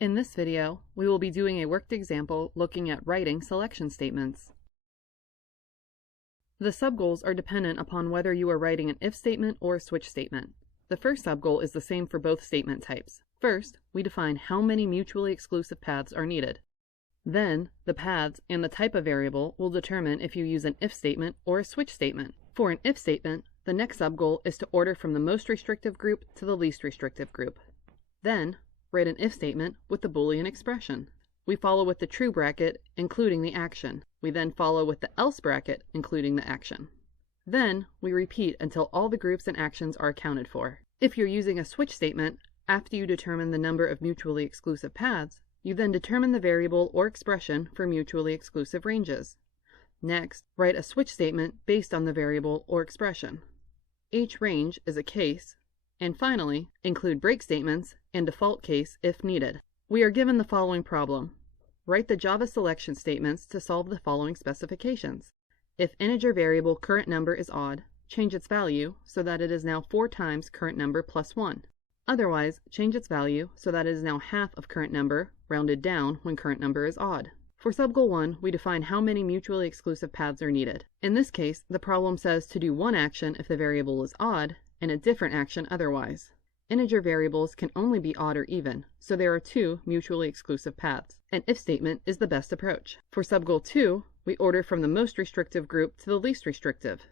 In this video, we will be doing a worked example looking at writing selection statements. The subgoals are dependent upon whether you are writing an if statement or a switch statement. The first subgoal is the same for both statement types. First, we define how many mutually exclusive paths are needed. Then, the paths and the type of variable will determine if you use an if statement or a switch statement. For an if statement, the next subgoal is to order from the most restrictive group to the least restrictive group. Then, write an if statement with the Boolean expression. We follow with the true bracket, including the action. We then follow with the else bracket, including the action. Then, we repeat until all the groups and actions are accounted for. If you're using a switch statement, after you determine the number of mutually exclusive paths, you then determine the variable or expression for mutually exclusive ranges. Next, write a switch statement based on the variable or expression. Each range is a case. And finally, include break statements and default case if needed. We are given the following problem. Write the Java selection statements to solve the following specifications. If integer variable current number is odd, change its value so that it is now 4 times current number plus 1. Otherwise, change its value so that it is now half of current number, rounded down when current number is odd. For subgoal 1, we define how many mutually exclusive paths are needed. In this case, the problem says to do one action if the variable is odd, and a different action otherwise. Integer variables can only be odd or even, so there are 2 mutually exclusive paths. An if statement is the best approach. For subgoal 2, we order from the most restrictive group to the least restrictive.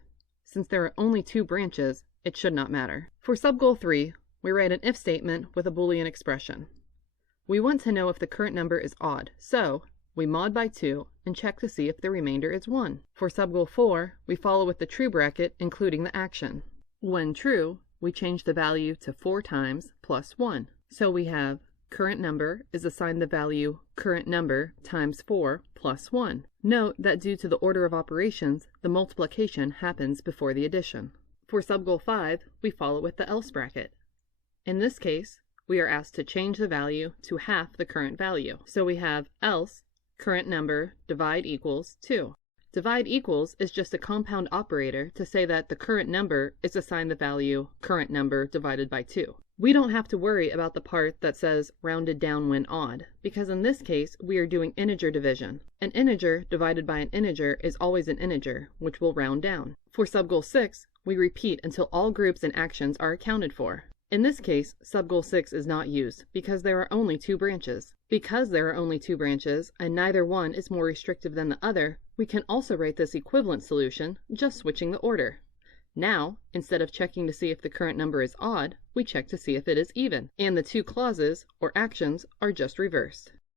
Since there are only 2 branches, it should not matter. For subgoal 3, we write an if statement with a Boolean expression. We want to know if the current number is odd, so we mod by 2 and check to see if the remainder is 1. For subgoal 4, we follow with the true bracket, including the action. When true, we change the value to 4 times plus 1. So we have current number is assigned the value current number times 4 plus 1. Note that due to the order of operations, the multiplication happens before the addition. For subgoal 5, we follow with the else bracket. In this case, we are asked to change the value to half the current value. So we have else current number divide equals 2. Divide equals is just a compound operator to say that the current number is assigned the value current number divided by 2. We don't have to worry about the part that says rounded down when odd, because in this case we are doing integer division. An integer divided by an integer is always an integer, which will round down. For subgoal 6, we repeat until all groups and actions are accounted for. In this case, subgoal 6 is not used because there are only 2 branches. Because there are only 2 branches, and neither one is more restrictive than the other, we can also write this equivalent solution, just switching the order. Now, instead of checking to see if the current number is odd, we check to see if it is even, and the 2 clauses, or actions, are just reversed.